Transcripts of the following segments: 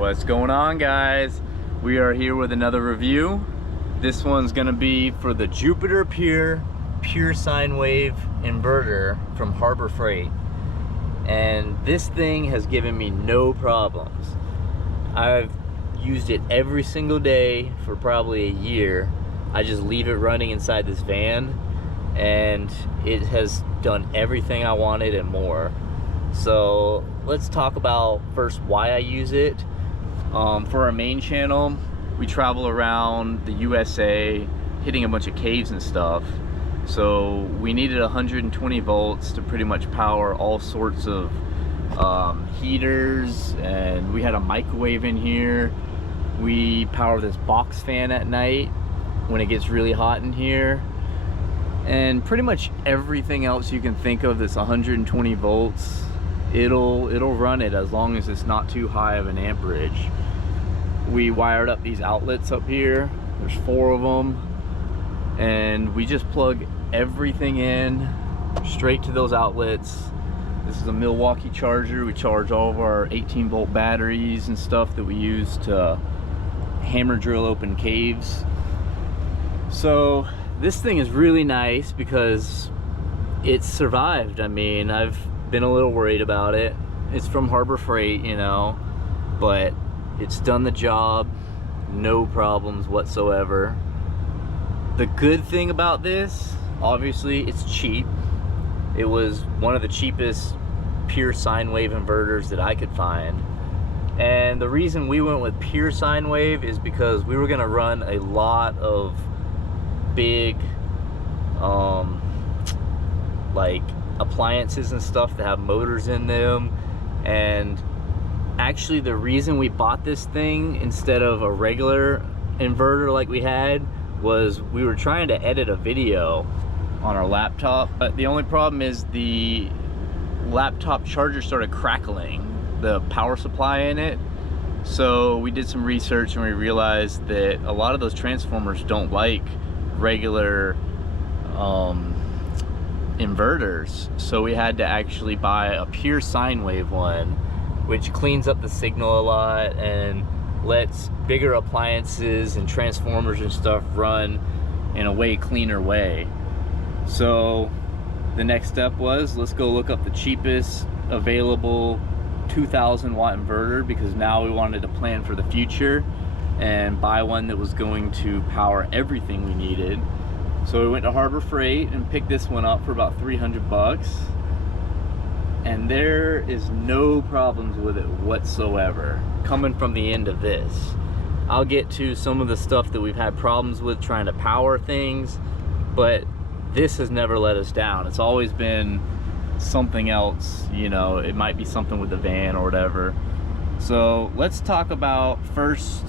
What's going on, guys? We are here with another review. This one's gonna be for the Jupiter pure sine wave inverter from Harbor Freight, and this thing has given me no problems. I've used it every single day for probably a year. I just leave it running inside this van and it has done everything I wanted and more. So let's talk about first why I use it. For our main channel, we travel around the USA hitting a bunch of caves and stuff. So we needed 120 volts to pretty much power all sorts of heaters, and we had a microwave in here. We power this box fan at night when it gets really hot in here, and pretty much everything else you can think of that's 120 volts, it'll run it as long as it's not too high of an amperage. We wired up these outlets up here. There's 4 of them, and we just plug everything in straight to those outlets. This is a Milwaukee charger. We charge all of our 18-volt batteries and stuff that we use to hammer drill open caves. So this thing is really nice because it's survived. I mean, I've been a little worried about it. It's from Harbor Freight, you know, but it's done the job, no problems whatsoever. The good thing about this, obviously, it's cheap. It was one of the cheapest pure sine wave inverters that I could find. And the reason we went with pure sine wave is because we were gonna run a lot of big like appliances and stuff that have motors in them. And actually the reason we bought this thing instead of a regular inverter like we had was we were trying to edit a video on our laptop, but the only problem is the laptop charger started crackling, the power supply in it. So we did some research and we realized that a lot of those transformers don't like regular inverters, so we had to actually buy a pure sine wave one, which cleans up the signal a lot and lets bigger appliances and transformers and stuff run in a way cleaner way. So the next step was, let's go look up the cheapest available 2000 watt inverter, because now we wanted to plan for the future and buy one that was going to power everything we needed. So we went to Harbor Freight and picked this one up for about 300 bucks. And there is no problems with it whatsoever coming from the end of this. I'll get to some of the stuff that we've had problems with trying to power things, but this has never let us down. It's always been something else, you know, it might be something with the van or whatever. So let's talk about first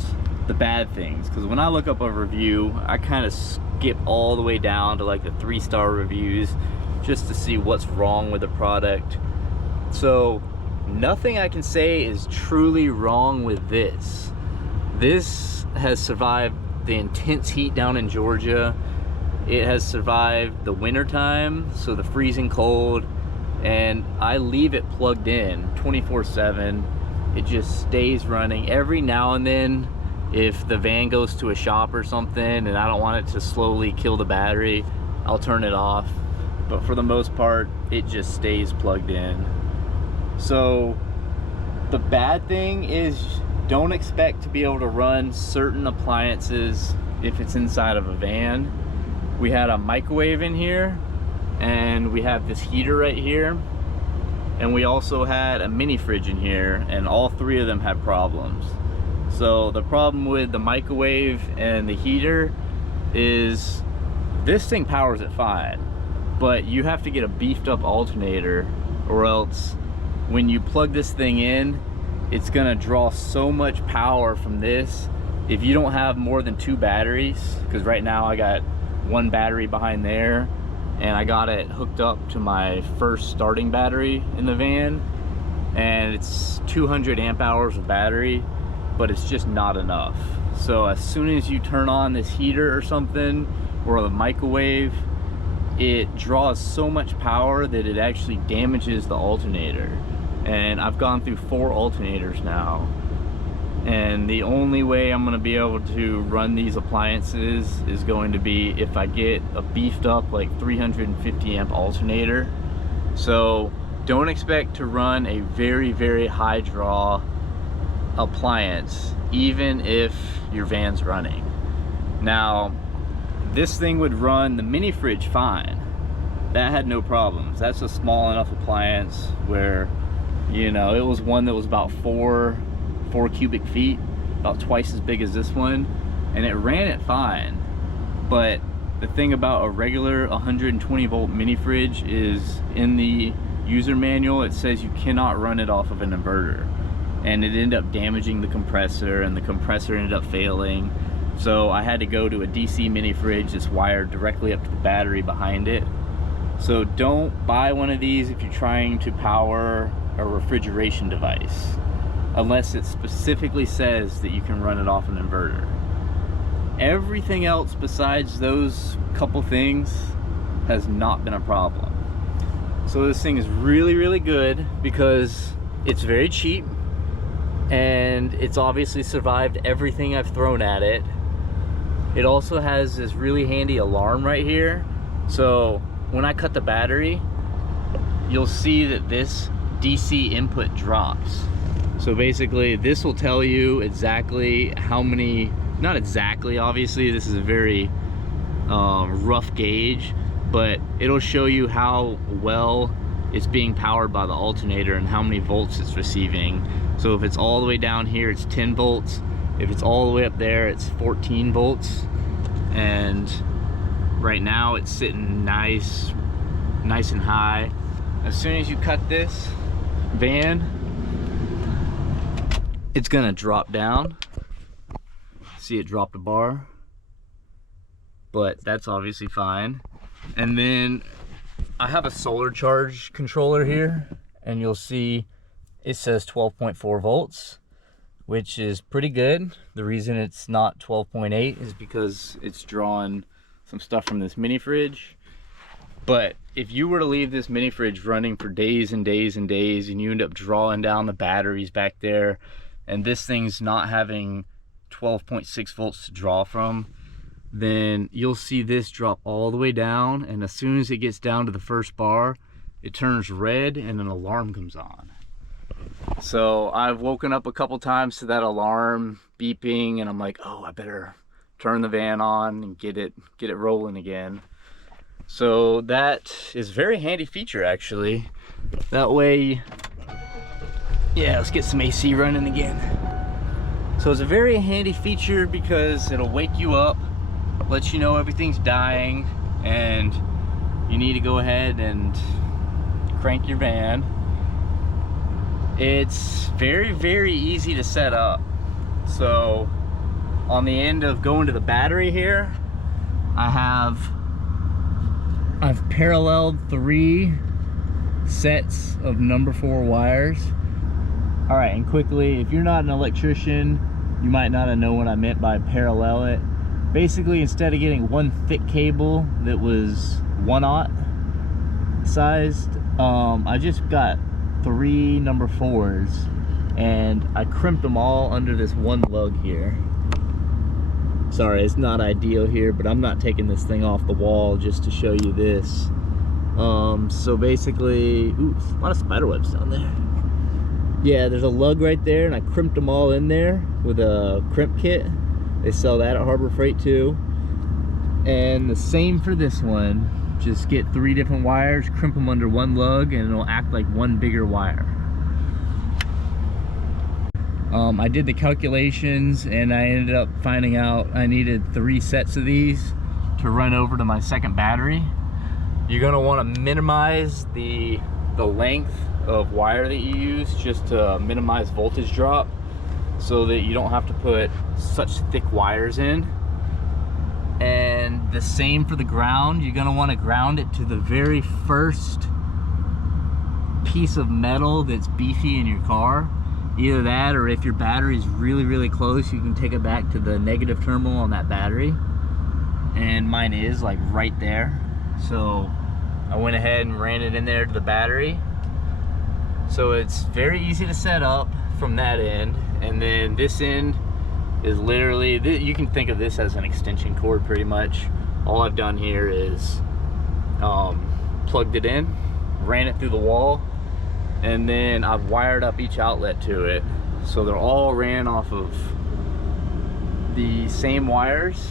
the bad things, because when I look up a review, I kind of skip all the way down to like the 3-star reviews just to see what's wrong with the product. So nothing I can say is truly wrong with this. This has survived the intense heat down in Georgia. It has survived the winter time, so the freezing cold, and I leave it plugged in 24/7. It just stays running. Every now and then, if the van goes to a shop or something and I don't want it to slowly kill the battery, I'll turn it off. But for the most part, it just stays plugged in. So the bad thing is, don't expect to be able to run certain appliances if it's inside of a van. We had a microwave in here, and we have this heater right here, and we also had a mini fridge in here, and all 3 of them had problems. So the problem with the microwave and the heater is this thing powers it fine, but you have to get a beefed up alternator, or else when you plug this thing in, it's gonna draw so much power from this. If you don't have more than 2 batteries, because right now I got 1 battery behind there, and I got it hooked up to my first starting battery in the van, and it's 200 amp hours of battery, but it's just not enough. So as soon as you turn on this heater or something, or the microwave, it draws so much power that it actually damages the alternator. And I've gone through 4 alternators now, and the only way I'm going to be able to run these appliances is going to be if I get a beefed up like 350 amp alternator. So don't expect to run a very high draw appliance even if your van's running. Now this thing would run the mini fridge fine. That had no problems. That's a small enough appliance where, you know, it was one that was about 4 cubic feet, about twice as big as this one, and it ran it fine. But the thing about a regular 120 volt mini fridge is in the user manual it says you cannot run it off of an inverter, and it ended up damaging the compressor, and the compressor ended up failing. So I had to go to a DC mini fridge that's wired directly up to the battery behind it. So don't buy one of these if you're trying to power a refrigeration device, unless it specifically says that you can run it off an inverter. Everything else besides those couple things has not been a problem. So this thing is really good because it's very cheap, and it's obviously survived everything I've thrown at it. It also has this really handy alarm right here. So when I cut the battery, you'll see that this DC input drops. So basically this will tell you exactly how many, not exactly, obviously this is a very rough gauge, but it'll show you how well it's being powered by the alternator and how many volts it's receiving. So if it's all the way down here, it's 10 volts. If it's all the way up there, it's 14 volts. And right now it's sitting nice and high. As soon as you cut this van, it's gonna drop down. See, it dropped a bar, but that's obviously fine. And then I have a solar charge controller here, and you'll see it says 12.4 volts, which is pretty good. The reason it's not 12.8 is because it's drawing some stuff from this mini fridge. But if you were to leave this mini fridge running for days and days and days, and you end up drawing down the batteries back there, and this thing's not having 12.6 volts to draw from, then you'll see this drop all the way down, and as soon as it gets down to the first bar, it turns red and an alarm comes on. So I've woken up a couple times to that alarm beeping, and I'm like, oh, I better turn the van on and get it rolling again. So that is a very handy feature, actually. That way, yeah, let's get some AC running again. So it's a very handy feature because it'll wake you up, let you know everything's dying, and you need to go ahead and crank your van. It's very easy to set up. So on the end of going to the battery here, I've paralleled 3 sets of number 4 wires. All right, and quickly, if you're not an electrician, you might not know what I meant by parallel it. Basically, instead of getting one thick cable that was 1/0 sized, I just got 3 number 4s, and I crimped them all under this one lug here. Sorry, it's not ideal here, but I'm not taking this thing off the wall just to show you this. So basically, ooh, a lot of spider webs down there. Yeah, there's a lug right there, and I crimped them all in there with a crimp kit. They sell that at Harbor Freight too. And the same for this one. Just get 3 different wires, crimp them under one lug, and it'll act like one bigger wire. I did the calculations, and I ended up finding out I needed 3 sets of these to run over to my second battery. You're gonna wanna minimize the length of wire that you use, just to minimize voltage drop, so that you don't have to put such thick wires in. And the same for the ground. You're gonna wanna ground it to the very first piece of metal that's beefy in your car. Either that, or if your battery's really close, you can take it back to the negative terminal on that battery. And mine is like right there. So I went ahead and ran it in there to the battery. So it's very easy to set up from that end. And then this end is literally, you can think of this as an extension cord pretty much. All I've done here is plugged it in, ran it through the wall, and then I've wired up each outlet to it. So they're all ran off of the same wires,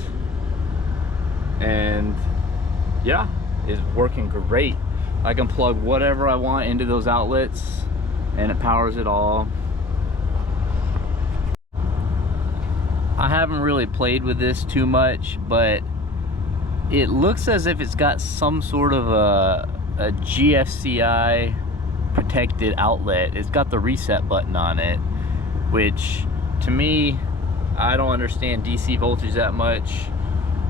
and yeah, it's working great. I can plug whatever I want into those outlets and it powers it all. I haven't really played with this too much, but it looks as if it's got some sort of a GFCI protected outlet. It's got the reset button on it, which to me, I don't understand DC voltage that much.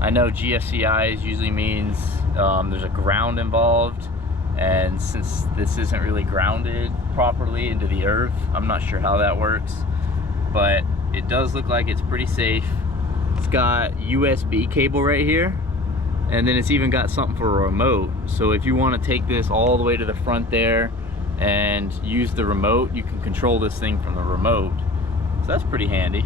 I know GFCIs usually means there's a ground involved, and since this isn't really grounded properly into the earth, I'm not sure how that works, but it does look like it's pretty safe. It's got USB cable right here, and then it's even got something for a remote. So if you want to take this all the way to the front there and use the remote, you can control this thing from the remote. So that's pretty handy.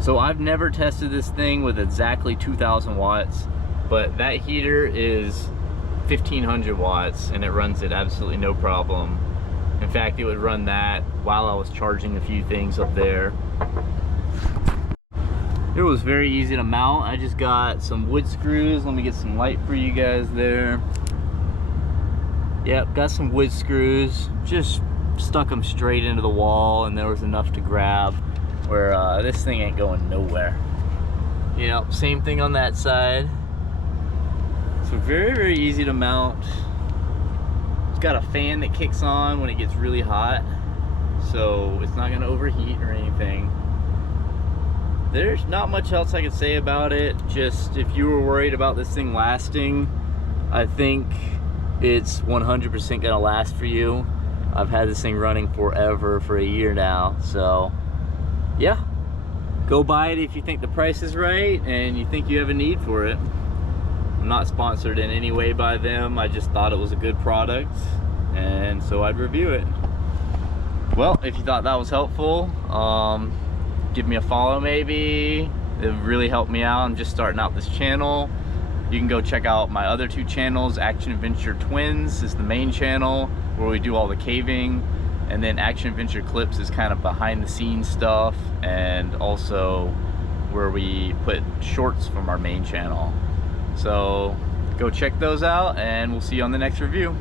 So I've never tested this thing with exactly 2,000 watts, but that heater is 1,500 watts and it runs it absolutely no problem. In fact, it would run that while I was charging a few things up there. It was very easy to mount. I just got some wood screws. Let me get some light for you guys there. Yep, got some wood screws. Just stuck them straight into the wall, and there was enough to grab where this thing ain't going nowhere. You know, same thing on that side. So very, very easy to mount. It's got a fan that kicks on when it gets really hot, so it's not gonna overheat or anything. There's not much else I can say about it. Just if you were worried about this thing lasting, I think it's 100% gonna last for you. I've had this thing running forever, for a year now, so yeah, go buy it if you think the price is right and you think you have a need for it. I'm not sponsored in any way by them. I just thought it was a good product, and so I'd review it. Well, if you thought that was helpful, give me a follow maybe. It would really help me out. I'm just starting out this channel. You can go check out my other two channels. Action Adventure Twins is the main channel where we do all the caving, and then Action Adventure Clips is kind of behind the scenes stuff, and also where we put shorts from our main channel. So go check those out, and we'll see you on the next review.